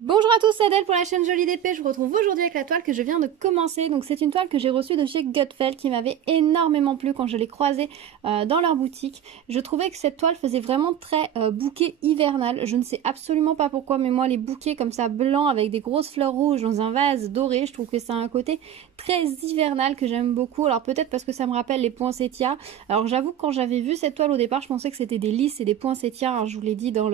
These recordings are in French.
Bonjour à tous, c'est Adèle pour la chaîne Jolie d'épée. Je vous retrouve aujourd'hui avec la toile que je viens de commencer. Donc c'est une toile que j'ai reçue de chez Gutfeld qui m'avait énormément plu quand je l'ai croisée dans leur boutique. Je trouvais que cette toile faisait vraiment très bouquet hivernal. Je ne sais absolument pas pourquoi, mais moi les bouquets comme ça blancs avec des grosses fleurs rouges dans un vase doré, je trouve que ça a un côté très hivernal que j'aime beaucoup. Alors peut-être parce que ça me rappelle les poinsettias. Alors j'avoue que quand j'avais vu cette toile au départ, je pensais que c'était des lys et des poinsettias. Alors je vous l'ai dit dans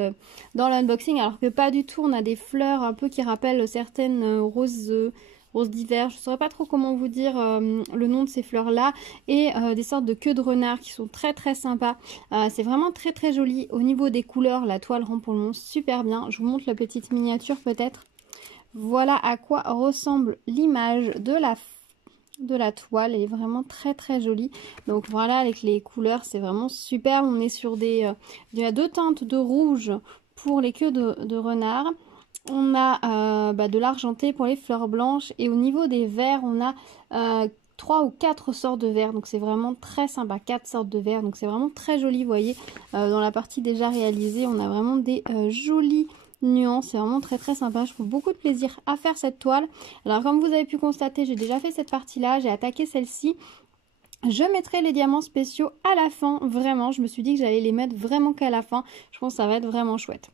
l'unboxing, alors que pas du tout. On a des fleurs un peu qui rappellent certaines roses d'hiver. Je ne saurais pas trop comment vous dire le nom de ces fleurs là, et des sortes de queues de renard qui sont très très sympas. C'est vraiment très très joli. Au niveau des couleurs, la toile rend pour le moment super bien. Je vous montre la petite miniature peut-être. Voilà à quoi ressemble l'image de la toile. Elle est vraiment très très jolie. Donc voilà, avec les couleurs, c'est vraiment super. On est sur il y a deux teintes de rouge pour les queues de renard. On a de l'argenté pour les fleurs blanches, et au niveau des verts, on a 3 ou 4 sortes de verts, donc c'est vraiment très sympa, 4 sortes de verts, donc c'est vraiment très joli. Vous voyez, dans la partie déjà réalisée, on a vraiment des jolies nuances, c'est vraiment très très sympa. Je trouve beaucoup de plaisir à faire cette toile. Alors comme vous avez pu constater, j'ai déjà fait cette partie là, j'ai attaqué celle-ci. Je mettrai les diamants spéciaux à la fin, vraiment. Je me suis dit que j'allais les mettre vraiment qu'à la fin. Je pense que ça va être vraiment chouette.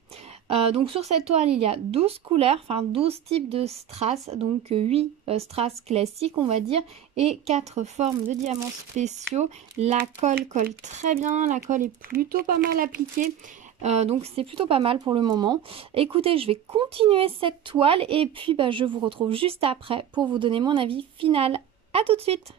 Donc sur cette toile, il y a 12 couleurs, enfin 12 types de strass, donc 8 strass classiques on va dire, et 4 formes de diamants spéciaux. La colle colle très bien, la colle est plutôt pas mal appliquée. Donc c'est plutôt pas mal pour le moment. Écoutez, je vais continuer cette toile et puis je vous retrouve juste après pour vous donner mon avis final. A tout de suite!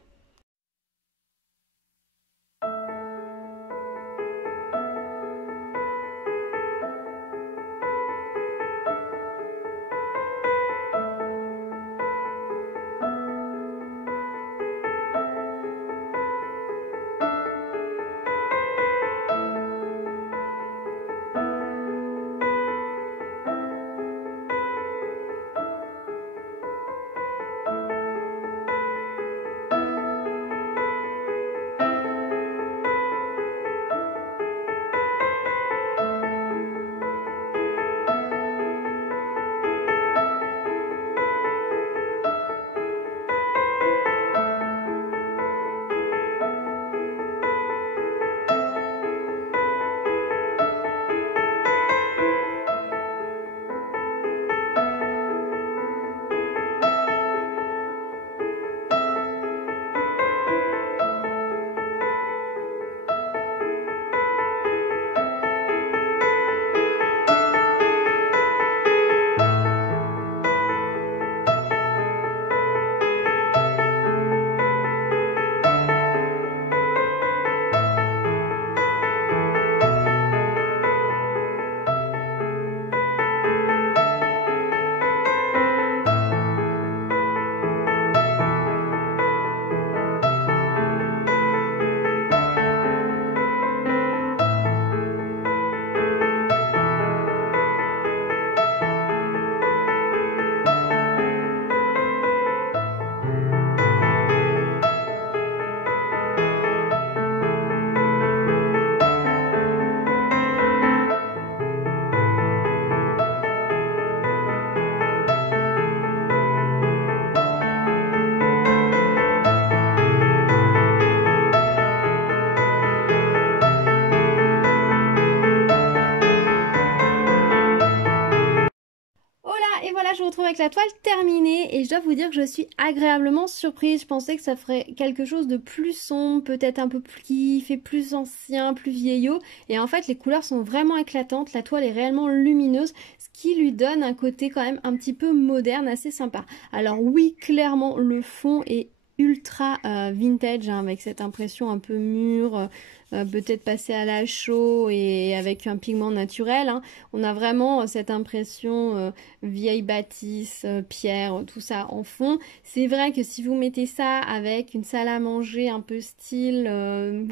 Hola, et voilà, je vous retrouve avec la toile terminée et je dois vous dire que je suis agréablement surprise. Je pensais que ça ferait quelque chose de plus sombre, peut-être un peu plus qui fait plus ancien, plus vieillot, et en fait les couleurs sont vraiment éclatantes, la toile est réellement lumineuse, ce qui lui donne un côté quand même un petit peu moderne, assez sympa. Alors oui, clairement le fond est ultra vintage, hein, avec cette impression un peu mûre, peut-être passée à la chaux et avec un pigment naturel, hein. On a vraiment cette impression vieille bâtisse, pierre, tout ça en fond. C'est vrai que si vous mettez ça avec une salle à manger un peu style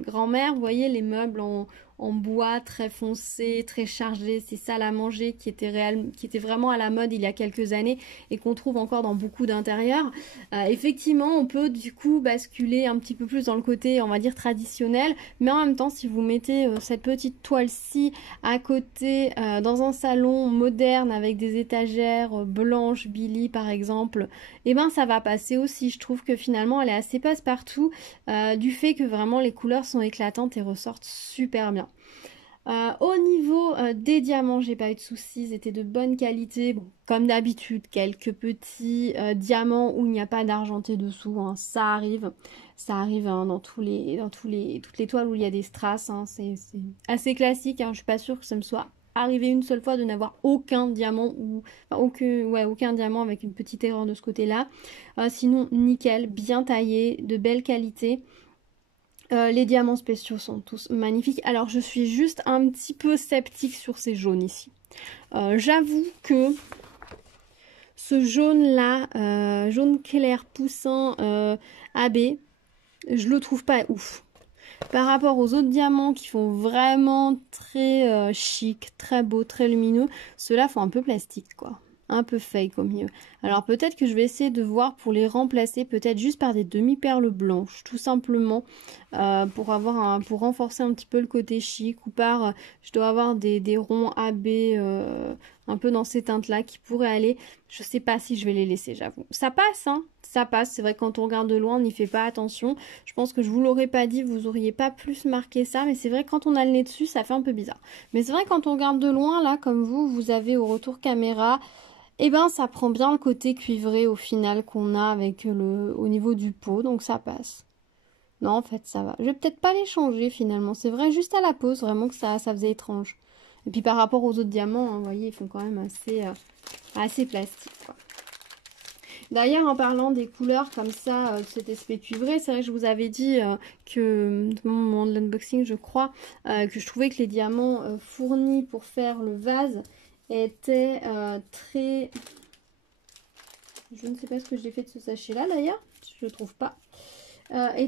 grand-mère, vous voyez les meubles en bois très foncé, très chargé. C'est ça la manger qui était vraiment à la mode il y a quelques années et qu'on trouve encore dans beaucoup d'intérieurs. Effectivement, on peut du coup basculer un petit peu plus dans le côté, on va dire, traditionnel, mais en même temps, si vous mettez cette petite toile-ci à côté dans un salon moderne avec des étagères blanches, Billy par exemple, et ben ça va passer aussi. Je trouve que finalement elle est assez passe-partout du fait que vraiment les couleurs sont éclatantes et ressortent super bien. Au niveau des diamants, j'ai pas eu de soucis, ils étaient de bonne qualité. Bon, comme d'habitude, quelques petits diamants où il n'y a pas d'argenté dessous, hein, ça arrive. Ça arrive hein, dans toutes les toiles où il y a des strass. Hein, c'est assez classique. Hein, je suis pas sûre que ça me soit arrivé une seule fois de n'avoir aucun diamant ou enfin, aucun diamant avec une petite erreur de ce côté-là. Sinon, nickel, bien taillé, de belle qualité. Les diamants spéciaux sont tous magnifiques. Alors je suis juste un petit peu sceptique sur ces jaunes ici. J'avoue que ce jaune là, jaune clair poussant AB, je le trouve pas ouf. Par rapport aux autres diamants qui font vraiment très chic, très beau, très lumineux, ceux-là font un peu plastique quoi. Un peu fake au milieu. Alors peut-être que je vais essayer de voir pour les remplacer peut-être juste par des demi-perles blanches, tout simplement, pour renforcer un petit peu le côté chic, ou par, je dois avoir des ronds AB un peu dans ces teintes-là qui pourraient aller. Je sais pas si je vais les laisser, j'avoue. Ça passe, hein, ça passe. C'est vrai que quand on regarde de loin, on n'y fait pas attention. Je pense que je vous l'aurais pas dit, vous auriez pas plus marqué ça, mais c'est vrai que quand on a le nez dessus, ça fait un peu bizarre. Mais c'est vrai que quand on regarde de loin, là, comme vous avez au retour caméra, et ben ça prend bien le côté cuivré au final qu'on a avec au niveau du pot, donc ça passe. Non, en fait, ça va. Je vais peut-être pas les changer finalement. C'est vrai, juste à la pose, vraiment que ça faisait étrange. Et puis par rapport aux autres diamants, hein, vous voyez, ils font quand même assez plastique, quoi. D'ailleurs, en parlant des couleurs comme ça, cet aspect cuivré, c'est vrai que je vous avais dit que, au moment de l'unboxing, je crois, que je trouvais que les diamants fournis pour faire le vase était très... Je ne sais pas ce que j'ai fait de ce sachet là d'ailleurs, je le trouve pas. J'ai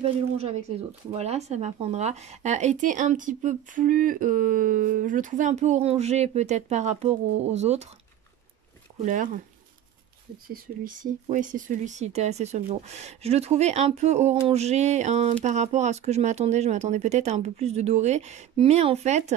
pas dû le ronger avec les autres, voilà, ça m'apprendra. Était un petit peu plus, je le trouvais un peu orangé peut-être par rapport aux autres couleurs. C'est celui-ci. Oui, c'est celui-ci. Il était resté sur le bureau. Je le trouvais un peu orangé hein, par rapport à ce que je m'attendais. Je m'attendais peut-être à un peu plus de doré. Mais en fait,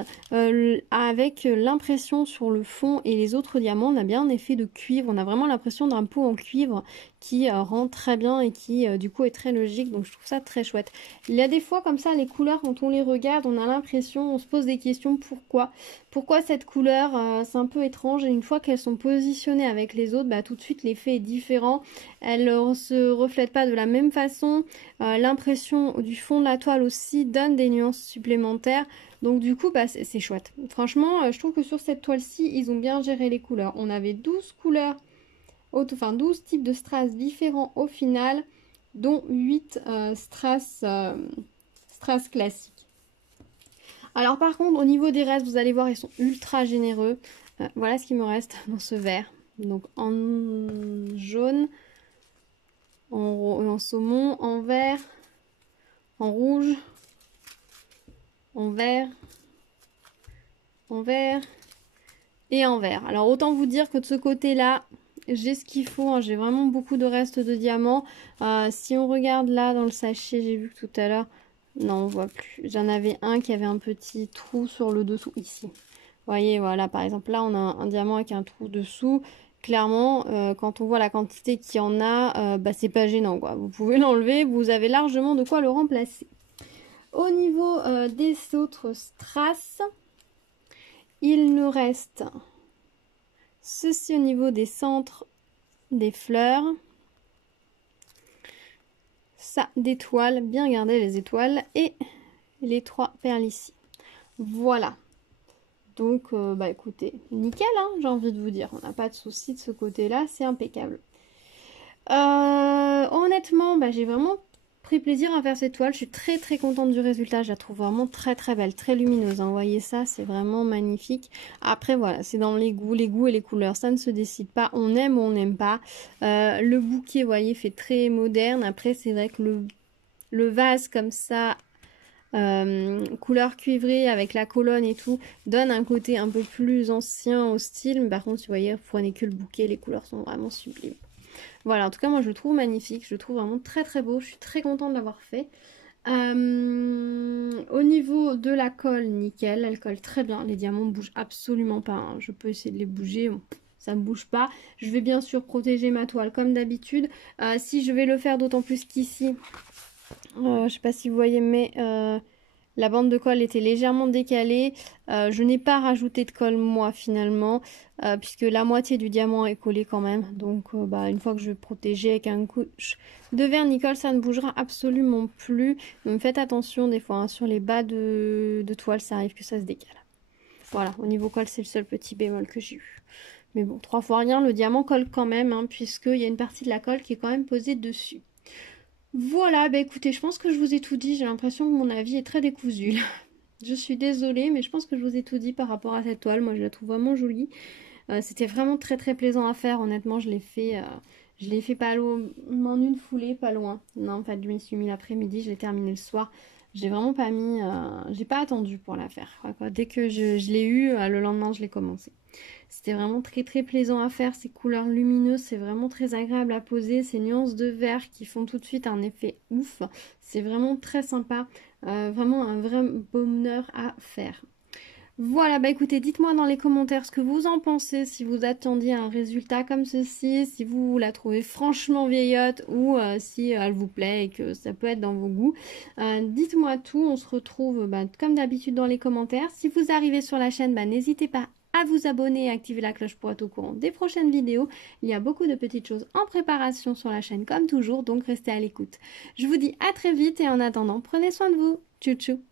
avec l'impression sur le fond et les autres diamants, on a bien un effet de cuivre. On a vraiment l'impression d'un pot en cuivre qui rend très bien et qui du coup est très logique. Donc je trouve ça très chouette. Il y a des fois comme ça, les couleurs, quand on les regarde, on a l'impression, on se pose des questions. Pourquoi cette couleur c'est un peu étrange. Et une fois qu'elles sont positionnées avec les autres, bah, tout de suite l'effet est différent. Elles ne se reflètent pas de la même façon. L'impression du fond de la toile aussi donne des nuances supplémentaires. Donc du coup, bah, c'est chouette. Franchement, je trouve que sur cette toile-ci, ils ont bien géré les couleurs. On avait 12 couleurs, enfin 12 types de strass différents au final, dont 8 strass classiques. Alors par contre, au niveau des restes, vous allez voir, ils sont ultra généreux. Voilà ce qui me reste dans ce verre. Donc en jaune, en saumon, en vert, en rouge, en vert et en vert. Alors autant vous dire que de ce côté-là, j'ai ce qu'il faut. Hein. J'ai vraiment beaucoup de restes de diamants. Si on regarde là dans le sachet, j'ai vu que tout à l'heure... Non, on voit plus. J'en avais un qui avait un petit trou sur le dessous, ici. Vous voyez, voilà, par exemple, là, on a un diamant avec un trou dessous. Clairement, quand on voit la quantité qu'il y en a, bah, c'est pas gênant, quoi. Vous pouvez l'enlever, vous avez largement de quoi le remplacer. Au niveau des autres strass, il nous reste ceci au niveau des centres des fleurs. Ça, d'étoiles, bien garder les étoiles et les 3 perles ici. Voilà. Donc, bah écoutez, nickel, hein, j'ai envie de vous dire. On n'a pas de souci de ce côté-là, c'est impeccable. Honnêtement, bah, j'ai vraiment pris plaisir à faire cette toile. Je suis très très contente du résultat. Je la trouve vraiment très très belle, très lumineuse. Hein. Vous voyez ça, c'est vraiment magnifique. Après, voilà, c'est dans les goûts et les couleurs. Ça ne se décide pas. On aime ou on n'aime pas. Le bouquet, vous voyez, fait très moderne. Après, c'est vrai que le vase comme ça, couleur cuivrée avec la colonne et tout, donne un côté un peu plus ancien au style. Mais par contre, si vous voyez, vous prenez que le bouquet, les couleurs sont vraiment sublimes. Voilà, en tout cas, moi je le trouve magnifique, je le trouve vraiment très très beau, je suis très contente de l'avoir fait. Au niveau de la colle, nickel, elle colle très bien, les diamants ne bougent absolument pas, hein. Je peux essayer de les bouger, bon, ça ne bouge pas. Je vais bien sûr protéger ma toile comme d'habitude. Si je vais le faire d'autant plus qu'ici, je sais pas si vous voyez, mais la bande de colle était légèrement décalée. Je n'ai pas rajouté de colle moi finalement, puisque la moitié du diamant est collé quand même. Donc une fois que je vais protéger avec un couche de vernis-colle, ça ne bougera absolument plus. Donc faites attention des fois, hein, sur les bas de toile, ça arrive que ça se décale. Voilà, au niveau colle, c'est le seul petit bémol que j'ai eu. Mais bon, 3 fois rien, le diamant colle quand même, hein, puisqu'il y a une partie de la colle qui est quand même posée dessus. Voilà, bah écoutez, je pense que je vous ai tout dit. J'ai l'impression que mon avis est très décousu. Je suis désolée, mais je pense que je vous ai tout dit par rapport à cette toile. Moi, je la trouve vraiment jolie. C'était vraiment très très plaisant à faire. Honnêtement, je l'ai fait pas loin, en une foulée, pas loin. Non, en fait, je m'y suis mis l'après-midi, je l'ai terminé le soir. J'ai vraiment pas mis, j'ai pas attendu pour la faire, quoi. Dès que je l'ai eu, le lendemain, je l'ai commencé. C'était vraiment très très plaisant à faire, ces couleurs lumineuses, c'est vraiment très agréable à poser, ces nuances de vert qui font tout de suite un effet ouf, c'est vraiment très sympa, vraiment un vrai bonheur à faire. Voilà, bah écoutez, dites-moi dans les commentaires ce que vous en pensez, si vous attendiez un résultat comme ceci, si vous la trouvez franchement vieillotte ou si elle vous plaît et que ça peut être dans vos goûts. Dites-moi tout, on se retrouve comme d'habitude dans les commentaires. Si vous arrivez sur la chaîne, n'hésitez pas à vous abonner et activer la cloche pour être au courant des prochaines vidéos. Il y a beaucoup de petites choses en préparation sur la chaîne comme toujours, donc restez à l'écoute. Je vous dis à très vite et en attendant, prenez soin de vous. Tchou tchou.